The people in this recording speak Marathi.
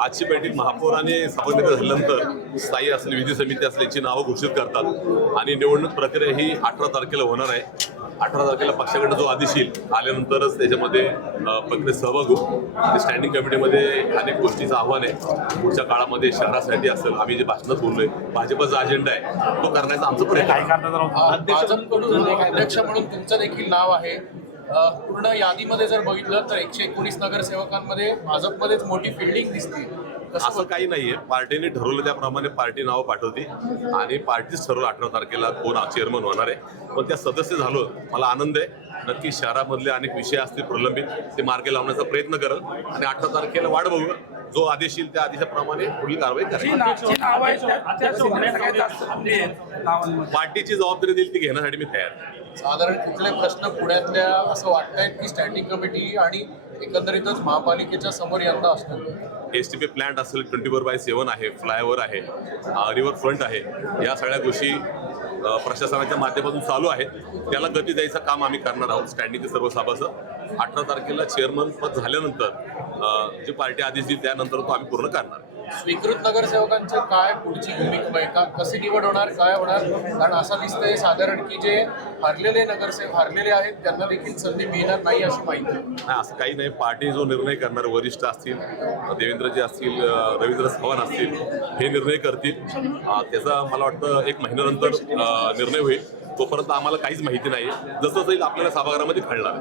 आजची बैठक महापौर आणि सभागृह झाल्यानंतर स्थायी असलेली विधी समिती असल्याची नावं घोषित करतात आणि निवडणूक प्रक्रिया ही 18 तारखेला होणार आहे. 18 तारखेला पक्षाकडे जो आदेश येईल आल्यानंतरच त्याच्यामध्ये प्रक्रियेत सहभाग होऊ. स्टँडिंग कमिटीमध्ये अनेक गोष्टीचं आव्हान आहे. पुढच्या काळामध्ये शहरासाठी असेल, आम्ही जे भाषणात बोललोय, भाजपचा अजेंडा आहे तो करण्याचा आमचा प्रयत्न आहे. अध्यक्ष म्हणून तुमचं देखील नाव आहे. पूर्ण यादीमध्ये जर बघितलं तर 119 नगरसेवकांमध्ये भाजपमध्येच मोठी फिल्डिंग दिसते. असं काही नाहीये. पार्टीने ठरवलं त्याप्रमाणे पार्टी नावं पाठवते आणि पार्टीच ठरवलं 18 तारखेला कोण चेअरमन होणार आहे. पण त्या सदस्य झालो, मला आनंद आहे. नक्की शहरामधले अनेक विषय असतील प्रलंबित, ते मार्गी लावण्याचा प्रयत्न करेल आणि 18 तारखेला वाट बघू. जो आदेश येईल त्या आदेशाप्रमाणे पुढील कारवाई करायची. पार्टीची जबाबदारी देईल ती घेण्यासाठी मी तयार आहे. साधारण कुठले प्रश्न पुण्यातल्या असं वाटतंय की स्टँडिंग कमिटी आणि एकंदरीतच महापालिकेच्या समोर यंदा असणार? एसटीपी प्लांट असेल, 24/7 आहे, फ्लायओव्हर आहे, रिव्हर फ्रंट आहे, या सगळ्या गोष्टी प्रशासनाच्या माध्यमातून चालू आहेत. त्याला गती द्यायचं काम आम्ही करणार आहोत. स्टँडिंगचे सर्व सभासद 18 तारखेला चेअरमन पद झाल्यानंतर जी पार्टी आदेश देईल त्यानंतर तो आम्ही पूर्ण करणार. स्वीकृत नगरसेवकांचं काय पुढची भूमिका आहे का, कशी निवड होणार, काय होणार? कारण असं दिसतंय साधारण की जे हरलेले नगरसेवक हरलेले आहेत त्यांना देखील संधी मिळणार नाही अशी माहिती. नाही, असं काही नाही. पार्टी जो निर्णय करणार, वरिष्ठ असतील, देवेंद्रजी असतील, रवींद्र चव्हाण असतील, हे निर्णय करतील. त्याचा मला वाटतं 1 महिन्यानंतर निर्णय होईल. तोपर्यंत आम्हाला काहीच माहिती नाही. जसं जाईल आपल्याला सभागृहामध्ये कळणार.